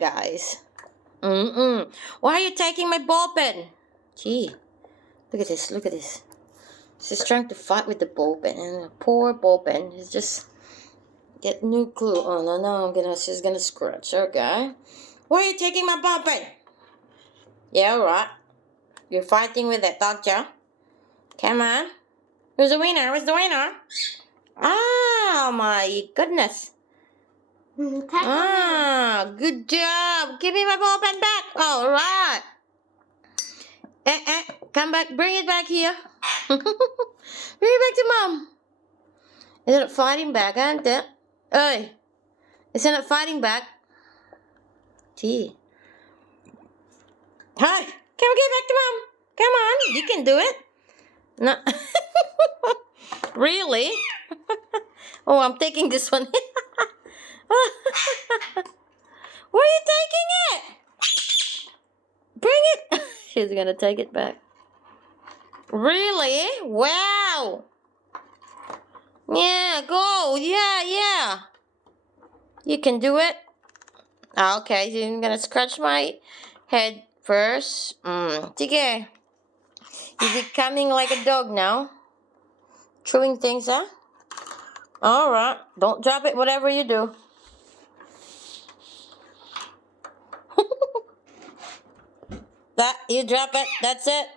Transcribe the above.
not, guys. Why are you taking my ball pen? Gee, look at this, look at this. She's trying to fight with the ball pen, and the poor ball pen is just get no clue. Oh no, she's gonna scratch. Okay. Why are you taking my ball pen? Yeah, alright. You're fighting with that, don't you? Come on. Who's the winner? Who's the winner? Oh my goodness. Good job. Give me my ball pen back. All right. Come back. Bring it back here. Bring it back to Mom. Isn't it fighting back, aren't it? Hey. Isn't it fighting back? Gee. Hi. Come get back to Mom. Come on. You can do it. No. Really? Oh, I'm taking this one. Where are you taking it? Bring it. She's gonna take it back. Really? Wow. Yeah, go. Yeah. You can do it. Okay, so I'm gonna scratch my head first. Sige. You're becoming like a dog now. Chewing things, huh? Alright. Don't drop it, whatever you do. That, you drop it. That's it.